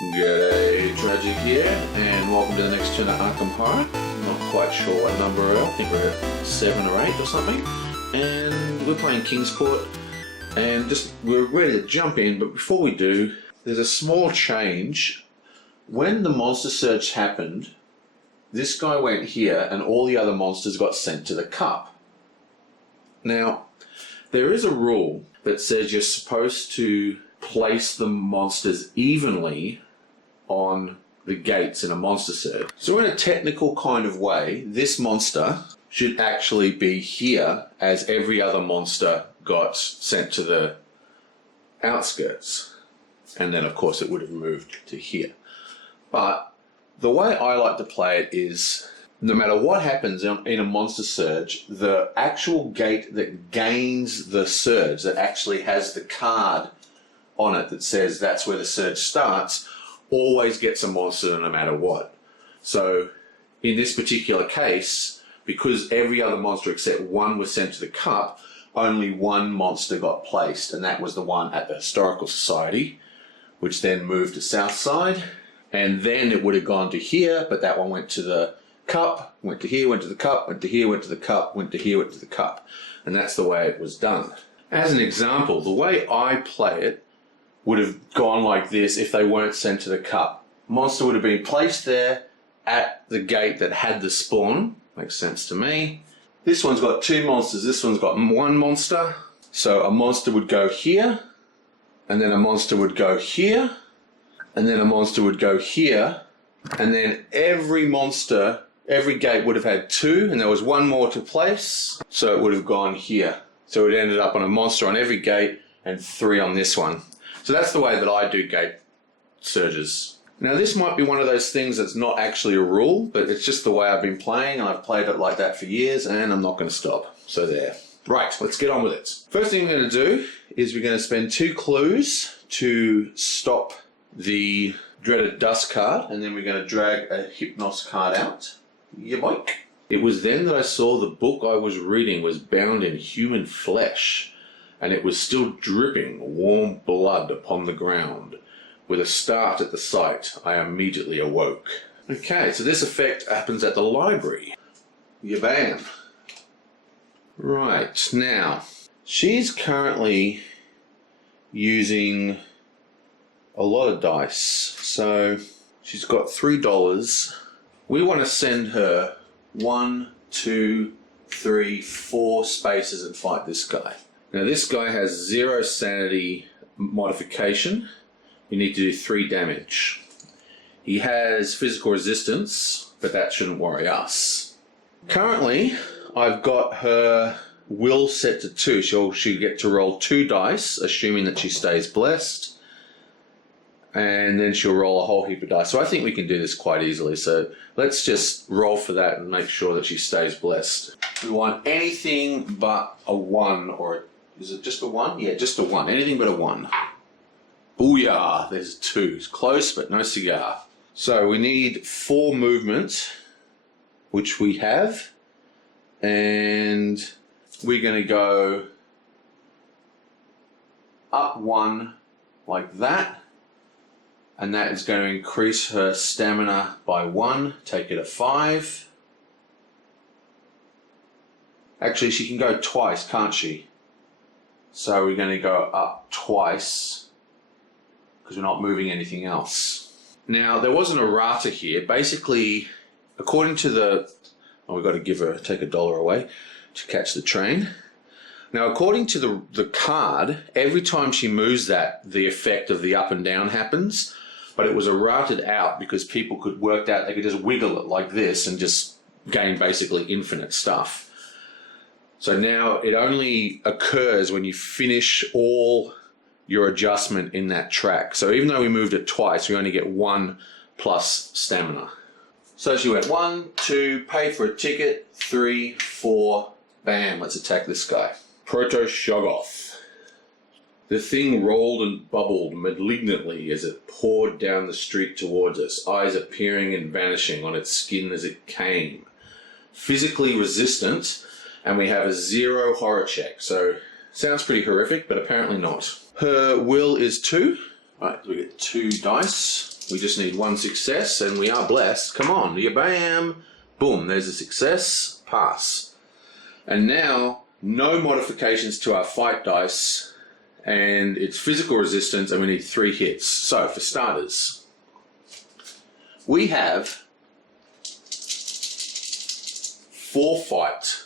G'day, Tragic here, and welcome to the next turn of Arkham Horror. I'm not quite sure what number we're at. I think we're at 7 or 8 or something. And we're playing Kingsport, and we're ready to jump in, but before we do, there's a small change. When the monster surge happened, this guy went here and all the other monsters got sent to the cup. Now, there is a rule that says you're supposed to place the monsters evenly on the gates in a monster surge. So in a technical kind of way, this monster should actually be here as every other monster got sent to the outskirts. And then of course it would have moved to here. But the way I like to play it is, no matter what happens in a monster surge, the actual gate that gains the surge, that actually has the card on it that says that's where the surge starts, always gets a monster no matter what. So in this particular case, because every other monster except one was sent to the cup, only one monster got placed, and that was the one at the Historical Society, which then moved to Southside, and then it would have gone to here, but that one went to the cup, went to here, went to the cup, went to here, went to the cup, went to here, went to the cup. And that's the way it was done. As an example, the way I play it would have gone like this if they weren't sent to the cup. Monster would have been placed there at the gate that had the spawn. Makes sense to me. This one's got two monsters, this one's got one monster. So a monster would go here, and then a monster would go here, and then a monster would go here, and then every monster, every gate would have had two, and there was one more to place, so it would have gone here. So it ended up on a monster on every gate and 3 on this one. So that's the way that I do gate surges. Now this might be one of those things that's not actually a rule, but it's just the way I've been playing, and I've played it like that for years, and I'm not going to stop. So there. Right, let's get on with it. First thing I'm going to do is we're going to spend 2 clues to stop the dreaded dust card, and then we're going to drag a Hypnos card out. Yeah, boink. It was then that I saw the book I was reading was bound in human flesh, and it was still dripping warm blood upon the ground. With a start at the sight, I immediately awoke. Okay, so this effect happens at the library. Yeah, bam. Right, now, she's currently using a lot of dice. So she's got $3. We want to send her 1, 2, 3, 4 spaces and fight this guy. Now this guy has 0 sanity modification. You need to do 3 damage. He has physical resistance, but that shouldn't worry us. Currently, I've got her will set to 2. She'll get to roll 2 dice, assuming that she stays blessed. And then she'll roll a whole heap of dice. So I think we can do this quite easily. So let's just roll for that and make sure that she stays blessed. We want anything but a 1, or is it just a 1? Yeah, just a 1. Anything but a 1. Booyah! There's 2. It's close, but no cigar. So we need 4 movement, which we have. And we're going to go up 1 like that. And that is going to increase her stamina by 1, take it to 5. Actually, she can go twice, can't she? So we're going to go up twice, because we're not moving anything else. Now, there was an errata here. Basically, according to the... Oh, we've got to take $1 away to catch the train. Now, according to the card, every time she moves that, the effect of the up and down happens. But it was errated out because people could work out, they could just wiggle it like this and just gain basically infinite stuff. So now it only occurs when you finish all your adjustment in that track. So even though we moved it twice, we only get 1 plus stamina. So she went 1, 2, pay for a ticket, 3, 4, bam, let's attack this guy. Proto-Shoggoth. The thing rolled and bubbled malignantly as it poured down the street towards us, eyes appearing and vanishing on its skin as it came. Physically resistant, and we have a 0 horror check, so sounds pretty horrific, but apparently not. Her will is 2. Right, we get 2 dice. We just need one success and we are blessed. Come on, you bam! Boom, there's a success, pass. And now, no modifications to our fight dice, and it's physical resistance, and we need 3 hits. So, for starters, we have 4 fight.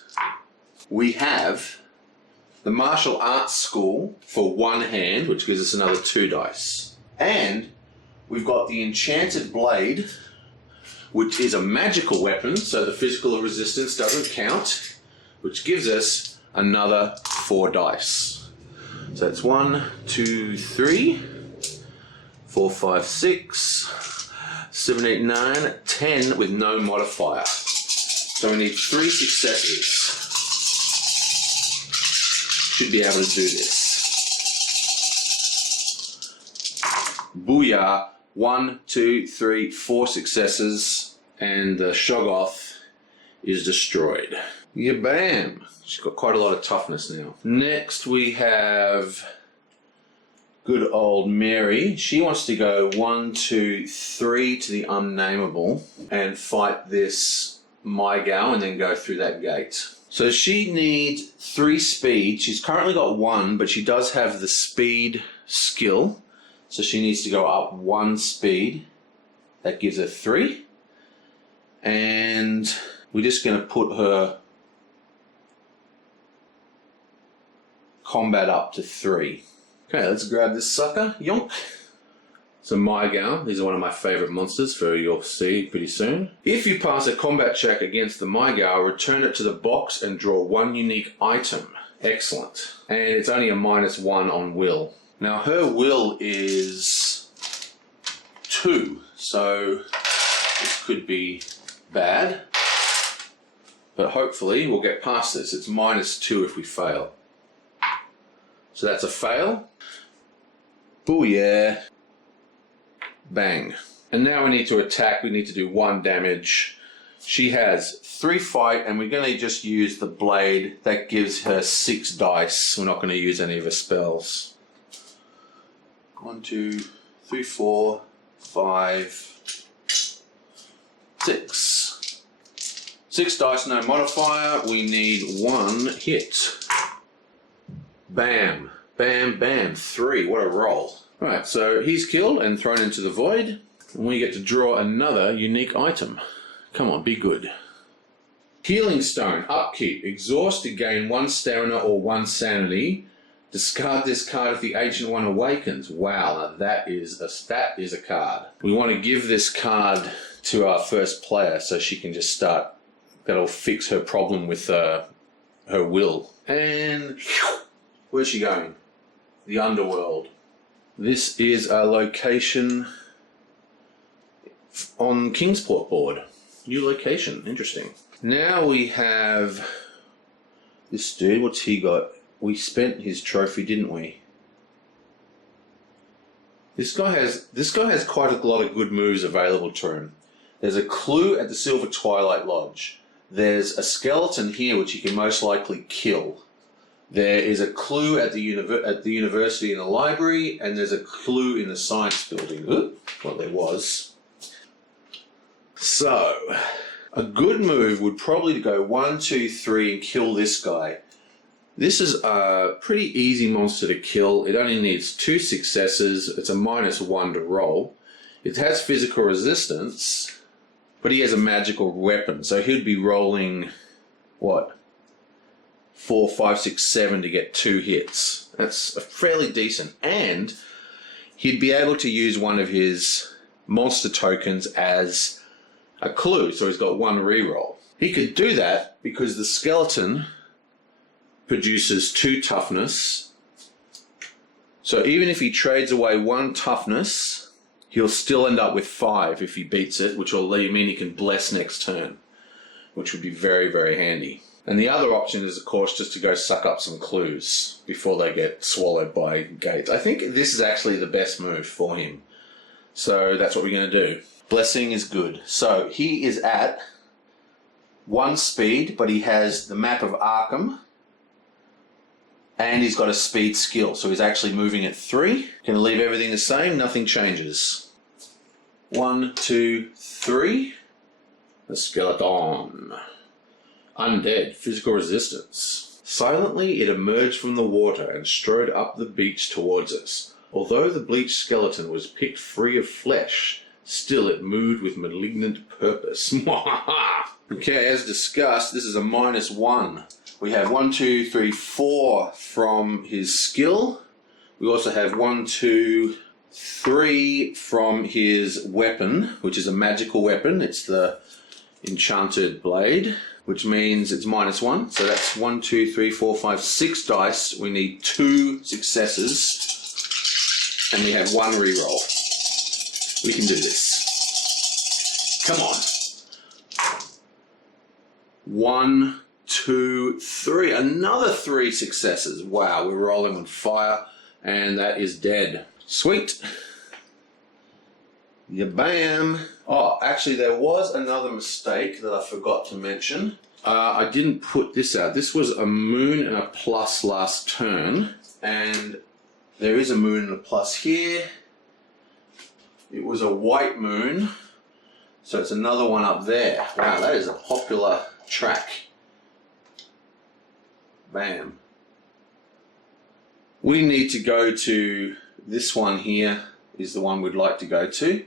We have the martial arts school for 1 hand, which gives us another 2 dice. And we've got the enchanted blade, which is a magical weapon, so the physical resistance doesn't count, which gives us another 4 dice. So that's 1, 2, 3, 4, 5, 6, 7, 8, 9, 10 with no modifier. So we need 3 successes. Should be able to do this. Booyah. 1, 2, 3, 4 successes, and the Shoggoth is destroyed. Yeah, bam! She's got quite a lot of toughness now. Next we have good old Mary. She wants to go 1, 2, 3 to the unnameable and fight this Mygal and then go through that gate. So she needs 3 speed. She's currently got 1, but she does have the speed skill. So she needs to go up 1 speed. That gives her 3. And we're just going to put her combat up to 3. Okay, let's grab this sucker. Yonk. So Mygal, these are one of my favourite monsters, for you'll see pretty soon. If you pass a combat check against the Mygal, return it to the box and draw 1 unique item. Excellent. And it's only a -1 on will. Now her will is 2, so this could be bad, but hopefully we'll get past this. It's -2 if we fail. So that's a fail. Booyah. Bang. And now we need to attack. We need to do 1 damage. She has 3 fight, and we're going to just use the blade. That gives her 6 dice. We're not going to use any of her spells. 1, 2, 3, 4, 5, 6. 6 dice, no modifier. We need 1 hit. Bam, bam, bam. 3. What a roll. Right, so he's killed and thrown into the void. And we get to draw another unique item. Come on, be good. Healing Stone, upkeep. Exhaust to gain 1 stamina or 1 sanity. Discard this card if the Ancient One awakens. Wow, now that is a card. We want to give this card to our first player so she can just start. That'll fix her problem with her will. And where's she going? The Underworld. This is our location on Kingsport board. New location, interesting. Now we have this dude. What's he got? We spent his trophy, didn't we? This guy has quite a lot of good moves available to him. There's a clue at the Silver Twilight Lodge. There's a skeleton here which he can most likely kill. There is a clue at the university in the library, and there's a clue in the science building. Well, there was. So, a good move would probably go 1, 2, 3 and kill this guy. This is a pretty easy monster to kill. It only needs 2 successes. It's a -1 to roll. It has physical resistance, but he has a magical weapon, so he'd be rolling, what? 4, 5, 6, 7 to get 2 hits. That's fairly decent. And he'd be able to use one of his monster tokens as a clue, so he's got 1 reroll. He could do that because the skeleton produces 2 toughness. So even if he trades away 1 toughness, he'll still end up with 5 if he beats it, which will mean he can bless next turn, which would be very, very handy. And the other option is, of course, just to go suck up some clues before they get swallowed by gates. I think this is actually the best move for him. So that's what we're going to do. Blessing is good. So he is at 1 speed, but he has the map of Arkham. And he's got a speed skill, so he's actually moving at 3. Going to leave everything the same, nothing changes. 1, 2, 3. The skeleton. Undead, physical resistance. Silently it emerged from the water and strode up the beach towards us. Although the bleached skeleton was picked free of flesh, still it moved with malignant purpose. Okay, as discussed, this is a -1. We have 1, 2, 3, 4 from his skill. We also have 1, 2, 3 from his weapon, which is a magical weapon. It's the enchanted blade, which means it's -1. So that's 1, 2, 3, 4, 5, 6 dice. We need 2 successes, and we have 1 reroll. We can do this. Come on. 1, 2, 3. Another 3 successes. Wow, we're rolling on fire, and that is dead. Sweet. Yeah, bam. Oh, actually, there was another mistake that I forgot to mention. I didn't put this out. This was a moon and a plus last turn, and there is a moon and a plus here. It was a white moon, so it's another one up there. Wow, that is a popular track. Bam. We need to go to this one here, is the one we'd like to go to.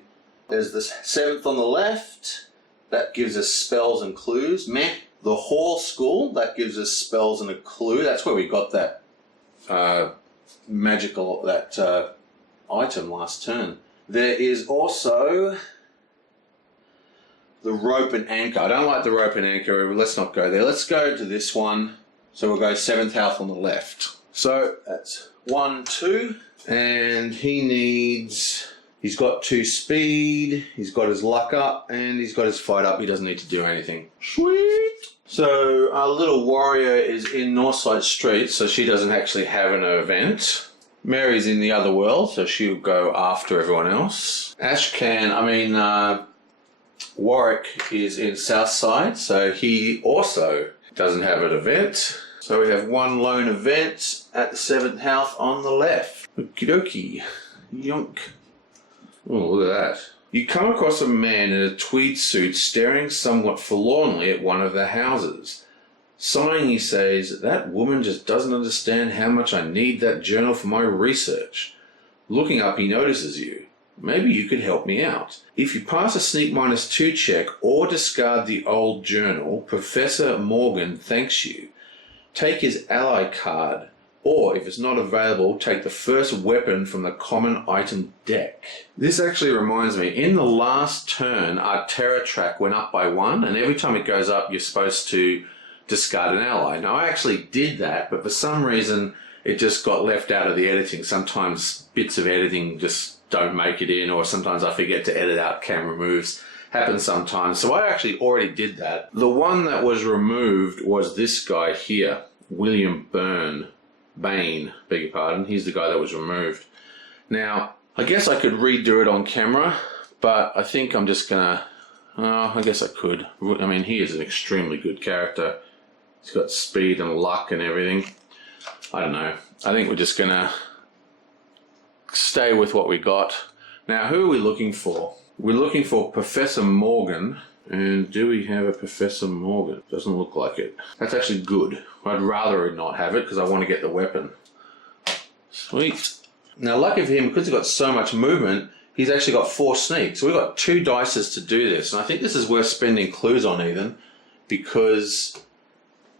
There's the 7th on the left. That gives us spells and clues. Meh. The Hall School, that gives us spells and a clue. That's where we got that magical, item last turn. There is also the rope and anchor. I don't like the rope and anchor. Let's not go there. Let's go to this one. So we'll go 7th house on the left. So that's 1, 2. And he needs... He's got 2 speed, he's got his luck up, and he's got his fight up. He doesn't need to do anything. Sweet! So our little warrior is in Northside Street, so she doesn't actually have an event. Mary's in the other world, so she'll go after everyone else. Warwick is in Southside, so he also doesn't have an event. So we have 1 lone event at the 7th house on the left. Okie dokie. Yonk. Oh, look at that. You come across a man in a tweed suit staring somewhat forlornly at one of the houses. Sighing, he says, "That woman just doesn't understand how much I need that journal for my research." Looking up, he notices you. "Maybe you could help me out. If you pass a sneak -2 check or discard the old journal, Professor Morgan thanks you. Take his ally card. Or, if it's not available, take the first weapon from the common item deck." This actually reminds me, in the last turn, our terror track went up by 1, and every time it goes up, you're supposed to discard an ally. Now, I actually did that, but for some reason, it just got left out of the editing. Sometimes bits of editing just don't make it in, or sometimes I forget to edit out camera moves. Happens sometimes. So I actually already did that. The one that was removed was this guy here, William Bain, beg your pardon. He's the guy that was removed. Now, I guess I could redo it on camera, but I think I'm just gonna... I guess I could. I mean, he is an extremely good character. He's got speed and luck and everything. I don't know. I think we're just gonna stay with what we got. Now, who are we looking for? We're looking for Professor Morgan. And do we have a Professor Morgan? Doesn't look like it. That's actually good. I'd rather not have it because I want to get the weapon. Sweet. Now, lucky for him, because he's got so much movement, he's actually got 4 sneaks. So we've got 2 dices to do this. And I think this is worth spending clues on, Ethan, because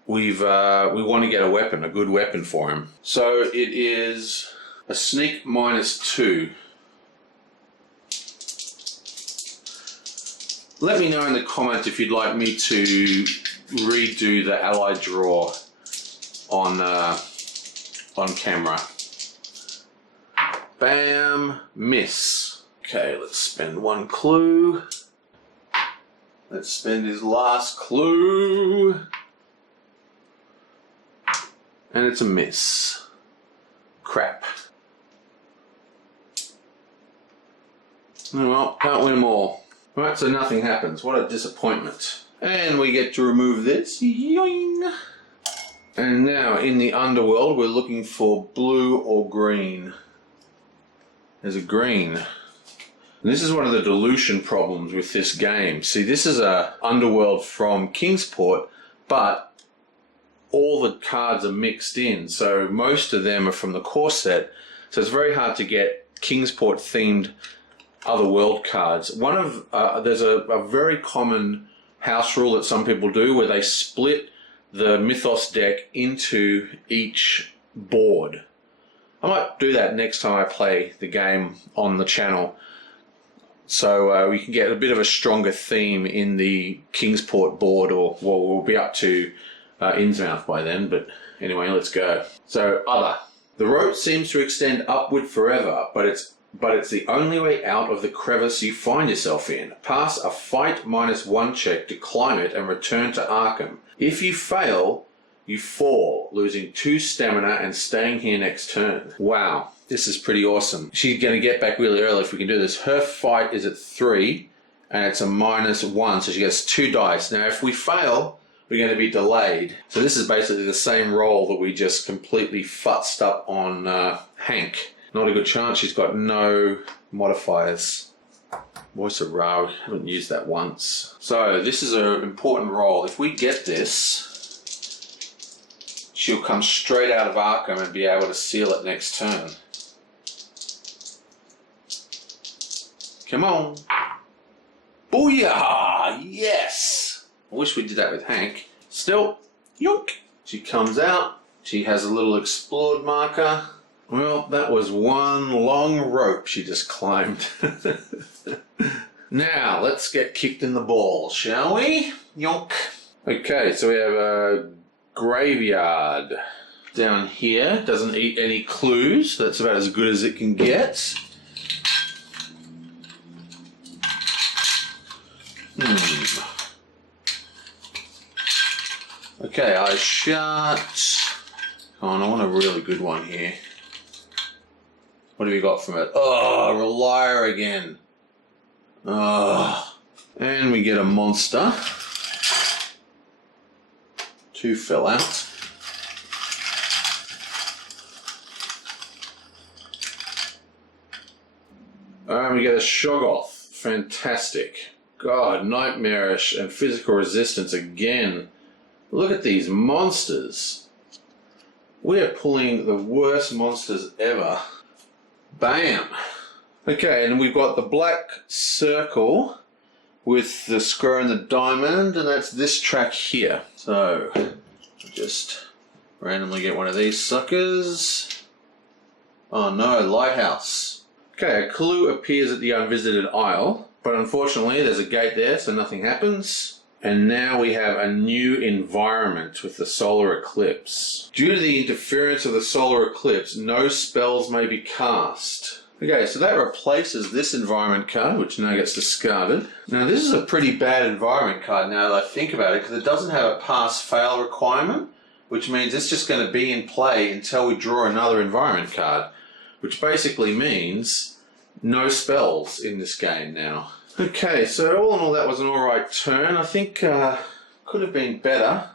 we want to get a weapon, a good weapon for him. So it is a sneak -2. Let me know in the comments if you'd like me to redo the ally draw on camera. Bam, miss. Okay, let's spend 1 clue. Let's spend his last clue. And it's a miss. Crap. Oh well, can't win them all. Right, so nothing happens. What a disappointment. And we get to remove this. Yoing! And now, in the underworld, we're looking for blue or green. There's a green. And this is one of the dilution problems with this game. See, this is a underworld from Kingsport, but all the cards are mixed in, so most of them are from the core set, so it's very hard to get Kingsport themed otherworld cards. There's a very common house rule that some people do where they split the Mythos deck into each board. I might do that next time I play the game on the channel, so we can get a bit of a stronger theme in the Kingsport board, or well, we'll be up to Innsmouth by then, but anyway, let's go. So, other. The rope seems to extend upward forever, but it's the only way out of the crevice you find yourself in. Pass a fight -1 check to climb it and return to Arkham. If you fail, you fall, losing 2 stamina and staying here next turn. Wow, this is pretty awesome. She's going to get back really early if we can do this. Her fight is at 3, and it's a -1, so she gets 2 dice. Now, if we fail, we're going to be delayed. So this is basically the same roll that we just completely futzed up on Hank. Not a good chance. She's got no modifiers. Voice of Ra, haven't used that once. So this is an important roll. If we get this, she'll come straight out of Arkham and be able to seal it next turn. Come on. Booyah! Yes! I wish we did that with Hank. Still, yoink! She comes out. She has a little explored marker. Well, that was one long rope she just climbed. Now, let's get kicked in the balls, shall we? Yonk. Okay, so we have a graveyard down here. Doesn't eat any clues. That's about as good as it can get. Okay, I shut. Come on, I want a really good one here. What have you got from it? Oh, Relier again. Oh. And we get a monster. 2 fell out. And we get a Shoggoth. Fantastic. God, nightmarish and physical resistance again. Look at these monsters. We are pulling the worst monsters ever. Bam. Okay, and we've got the black circle with the square and the diamond, and that's this track here. So, just randomly get one of these suckers. Oh no, lighthouse. Okay, a clue appears at the unvisited isle, but unfortunately there's a gate there, so nothing happens. And now we have a new environment with the solar eclipse. Due to the interference of the solar eclipse, no spells may be cast. Okay, so that replaces this environment card, which now gets discarded. Now this is a pretty bad environment card now that I think about it, because it doesn't have a pass-fail requirement, which means it's just going to be in play until we draw another environment card, which basically means no spells in this game now. Okay, so all in all that was an alright turn. I think could have been better.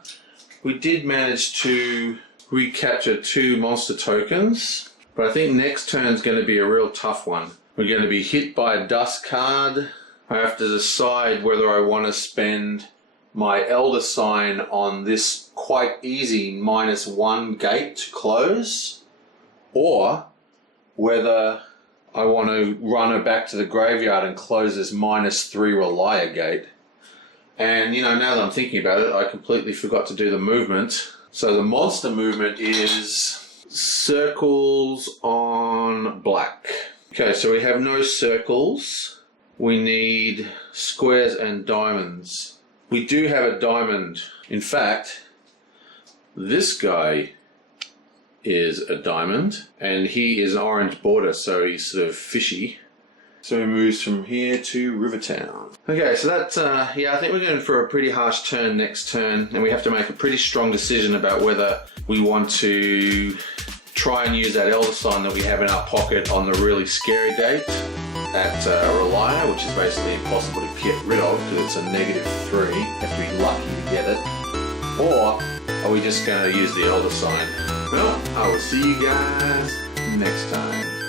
We did manage to recapture 2 monster tokens, but I think next turn's going to be a real tough one. We're going to be hit by a dust card. I have to decide whether I want to spend my Elder Sign on this quite easy -1 gate to close, or whether I want to run her back to the graveyard and close this -3 Relier gate. And, you know, now that I'm thinking about it, I completely forgot to do the movement. So the monster movement is circles on black. Okay, so we have no circles. We need squares and diamonds. We do have a diamond. In fact, this guy is a diamond, and he is an orange border, so he's sort of fishy. So he moves from here to Rivertown. Okay, so that's, yeah, I think we're going for a pretty harsh turn next turn, and we have to make a pretty strong decision about whether we want to try and use that Elder Sign that we have in our pocket on the really scary gate at Relier, which is basically impossible to get rid of because it's a -3. You have to be lucky to get it. Or are we just going to use the Elder Sign? Well, I will see you guys next time.